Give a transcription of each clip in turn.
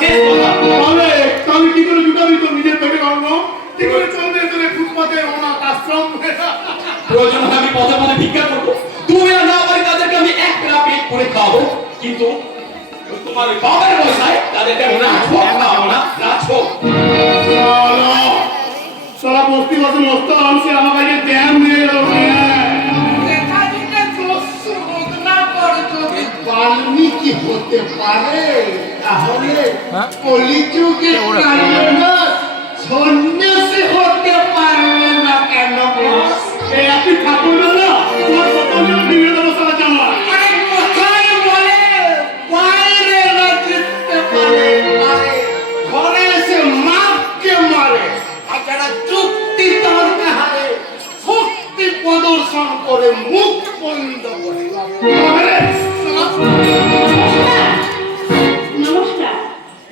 শেষ কথা। তাহলে তাহলে কি করে জুটাবি তোর নিজের পেটে অন্ন? কি করে চলবে তোর ফুটপাতে অনাথ আশ্রম? প্রয়োজন হলে আমি পথে পথে ভিক্ষা করবো, তুমি আর না পারি তাদেরকে আমি এক বেলা পেট করে খাওয়াবো, কিন্তু তোমার ওই বাবার পয়সায় তাদেরকে আমি রাখবো খাওয়াবো না, রাখবো। সারা বস্তি বাসে মস্ত আনছে আমার কাছে জ্ঞান নিয়ে গেল। বাল্মীকি হতে পারে তাহলে কলিযুগে সন্ন্যাসী হতে পারবে না কেন? আপনি ঠাকুর না তোমার কত ভেঙে দেবো সারা জামা। কোথায় বলে বাইরে না জিততে পারে, ঘরে এসে মাপকে মারে, আর যারা যুক্তি তর্ক হারে শক্তি প্রদর্শন করে মুখ বন্ধ করে। নমস্কার,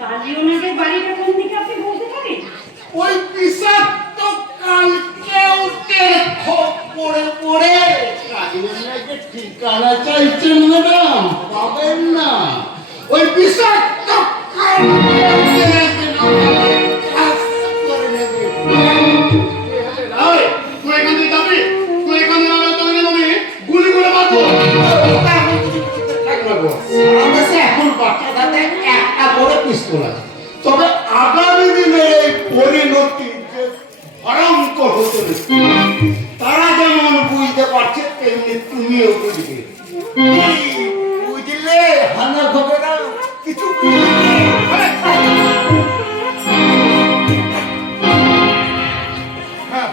কাজী ওনাদের বাড়িটা কোন দিকে আপনি বলতে পারেন? ওই বিষাক্ত কালকেউটের খোপ পড়ে পড়ে কাজী ওনাদের ঠিকানা চাইছেন ম্যাডাম, পাবেন না। ওই বিষাক্ত কালকেউটের করে নেবে। তুই এখান থেকে যাবি, তুই এখান থেকে আমি গুলি করে মারবো। এখন বাচ্চাটাতে একটা করে পিস্তল আছে, তবে আগামী দিনে এই পরিণতি যে ভয়ঙ্কর হতে তারা যেমন বুঝতে পারছে তেমনি তুমিও বুঝবে। বুঝলে হানা হবে না কিছু। হ্যাঁ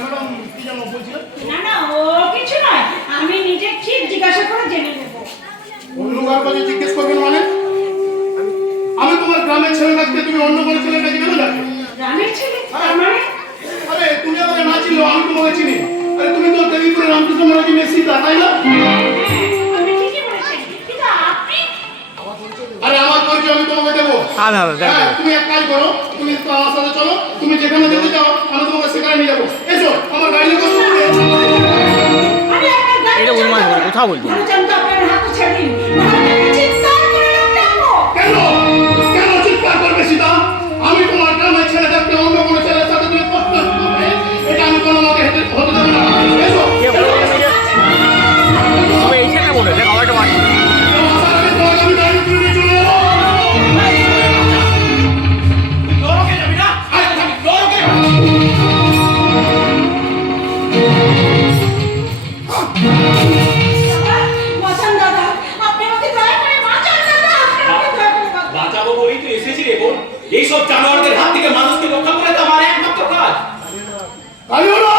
ম্যাডাম কি যেন বলছিলেন? না না, ও কিছু নয়, আমি নিজে ঠিক জিজ্ঞাসা করে জেনে নেব। অন্য কাছে জিজ্ঞেস করবেন মানে? আমি তোমার গ্রামের ছেলের কাছে তুমি অন্য কোনো ছেলের কাছে কেন যাবে? গ্রামের ছেলে তার মানে? আরে তুমি আমাকে না চিনো, আমি তোমাকে চিনি। আরে তুমি তো দেবীপুরে রামকৃষ্ণ মহারাজ মেসি তাই না? আপনি ঠিকই বলেছেন, কিন্তু আপনি? আরে আমার পরিচয় আমি তোমাকে দেবো। হ্যাঁ, তুমি এক কাজ করো, তুমি তো আমার সাথে চলো, তুমি যেখানে যেতে চাও আমি তোমাকে সেখানে নিয়ে যাবো। এসো আমার গাড়ি করবো। আরে আপনার গাড়ি এটা অনুমান করে কথা বলছি। ভালো জানতো আপনার হাত ছেড়ে দিন, নাহলে আমি চিৎকার করে ডাকবো। কেন কেন চিৎকার করবে সীতা? আমি তোমার গ্রামের ছেলেদেরকে অন্য কোনো ছেলের সাথে তুমি করতে হবে, এটা আমি কোনো মতে হতে দেবো না। এসো তবে এই ছেলে বলে দেখ আমার একটা বাড়ি আমি গাড়ি করে নিয়ে চলে যাবো। নরকে যাবি না? আরে আমি নরকে যাবো। বাঁচান দাদা, আপনি আমাকে দয়া করে বাঁচান দাদা, আপনি আমাকে দয়া করে বাঁচান। বাঁচাবো বলেই তো এসেছি রে বোন। এইসব জানোয়ারদের হাত থেকে মানুষকে রক্ষা করে তো আমার একমাত্র কাজ। কালিওরা!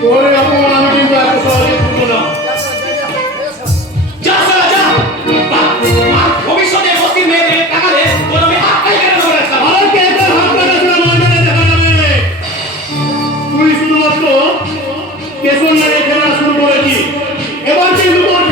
তোরে অপমান আমি কিন্তু এত সহজে করবো না। যা সালা যা। আর ভবিষ্যতে বস্তির মেয়েদের টাকা দে, তোর আমি হাতটাই কেটে দেবো রাস্তা। আর কে তোর হাত লাগাচ্ছে না মারবে না দেখা যাবে। তুই শুধুমাত্র কেশর লাগে খেলা শুরু করেছি, এবার কিন্তু তোর